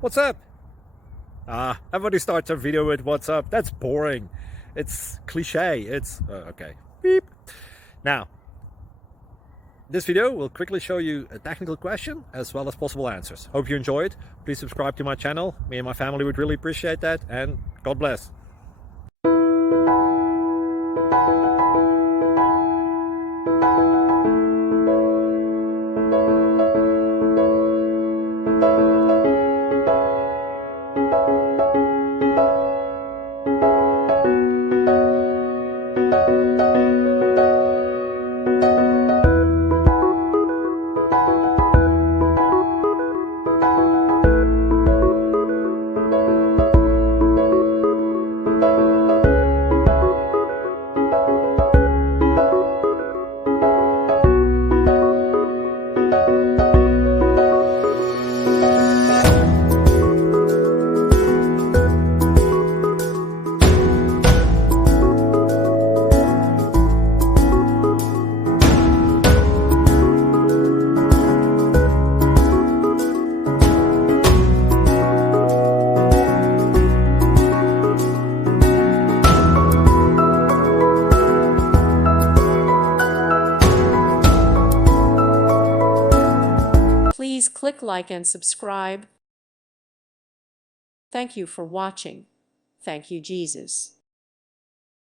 What's up? Everybody starts a video with what's up. That's boring. It's cliche. It's okay. Beep. Now, this video will quickly show you a technical question as well as possible answers. Hope you enjoyed. Please subscribe to my channel. Me and my family would really appreciate that, and God bless. Please click like and subscribe. Thank you for watching. Thank you, Jesus.